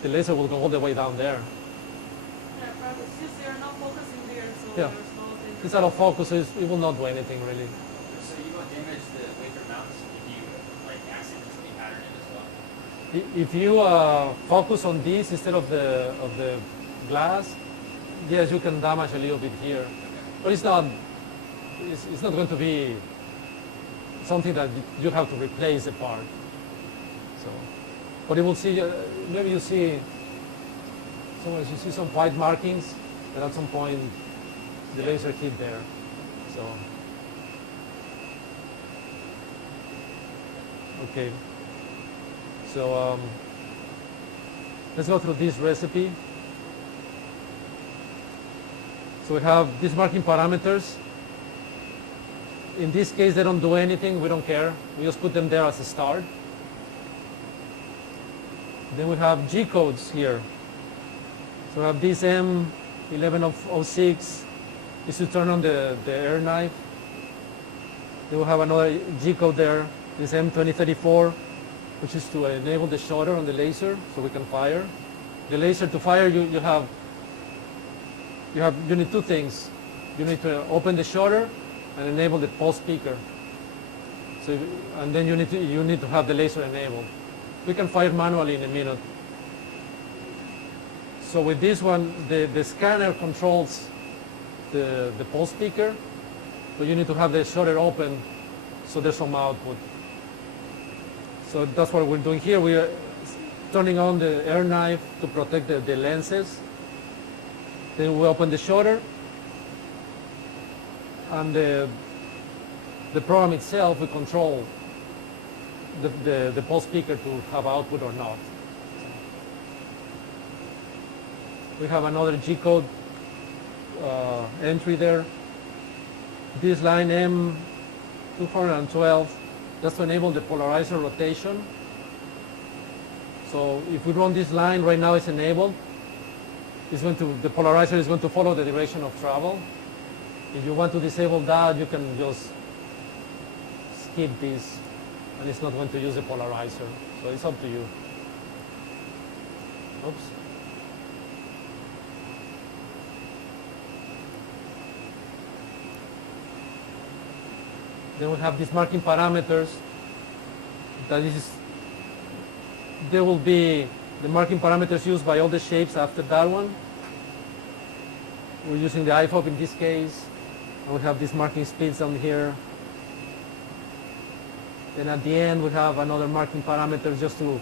the laser will go all the way down there. Yeah, but since they are not focusing there, so Yeah. there's no danger. It's out of focus, it will not do anything really. So you won't damage the wafer mounts if you like accidentally pattern it as well? If you focus on this instead of the glass, yes, you can damage a little bit here, but it's not going to be something that you have to replace the part. So, but you will see, maybe you see some white markings that at some point the laser hit there. So, okay. So let's go through this recipe. So we have these marking parameters. In this case, they don't do anything. We don't care. We just put them there as a start. Then we have G codes here. So we have this M1106 is to turn on the air knife. Then we have another G code there. This M2034, which is to enable the shutter on the laser so we can fire. The laser to fire, you need two things. You need to open the shutter and enable the pulse speaker. So, and then you need to have the laser enabled. We can fire manually in a minute. So with this one, the scanner controls the pulse speaker, but you need to have the shutter open so there's some output. So that's what we're doing here. We are turning on the air knife to protect the lenses. Then we open the shutter, and the program itself will control the pulse speaker to have output or not. We have another G-code entry there. This line M212, that's to enable the polarizer rotation. So if we run this line, right now it's enabled. The polarizer is going to follow the direction of travel. If you want to disable that, you can just skip this, and it's not going to use the polarizer. So it's up to you. Oops. Then we have these marking parameters. There will be the marking parameters used by all the shapes after that one. We're using the IFOP in this case. And we have these marking speeds down here. Then at the end, we have another marking parameter just to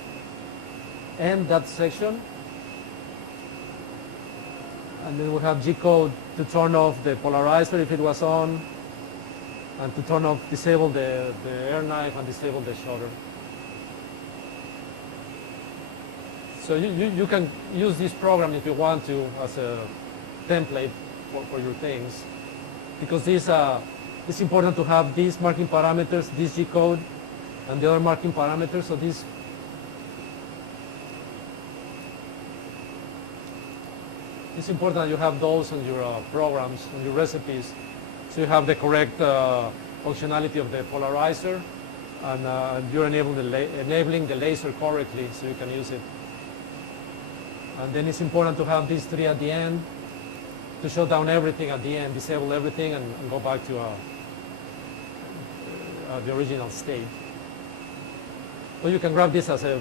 end that section. And then we have G-code to turn off the polarizer if it was on, and to disable the air knife and disable the shutter. So you can use this program if you want to as a template for your things, because it's important to have these marking parameters, this G-code, and the other marking parameters. So it's important that you have those on your programs, on your recipes, so you have the correct functionality of the polarizer, and you're enabling the laser correctly so you can use it. And then it's important to have these three at the end to shut down everything at the end, disable everything, and go back to the original state. So you can grab this as a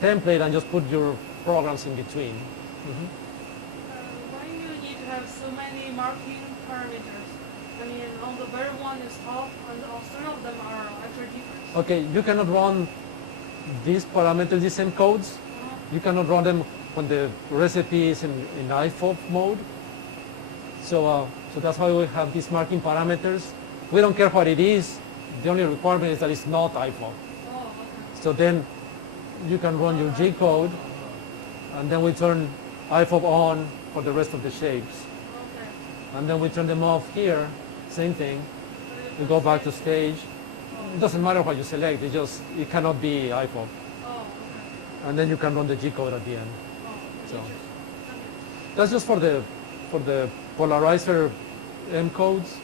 template and just put your programs in between. Mm-hmm. Why do you need to have so many marking parameters? I mean, on the very one is off, and some of them are actually different. Okay, you cannot run these parameters, these same codes. You cannot run them when the recipe is in IFOP mode. So that's why we have these marking parameters. We don't care what it is. The only requirement is that it's not IFOP. Oh, okay. So then you can run your G code, and then we turn IFOP on for the rest of the shapes. Okay. And then we turn them off here, same thing. We go back to stage. It doesn't matter what you select, it cannot be IFOP. Oh, okay. And then you can run the G code at the end. Oh, So interesting. that's just for the polarizer M codes.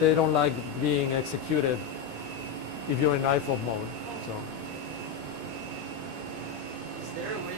They don't like being executed if you're in IFOP mode. So Is there a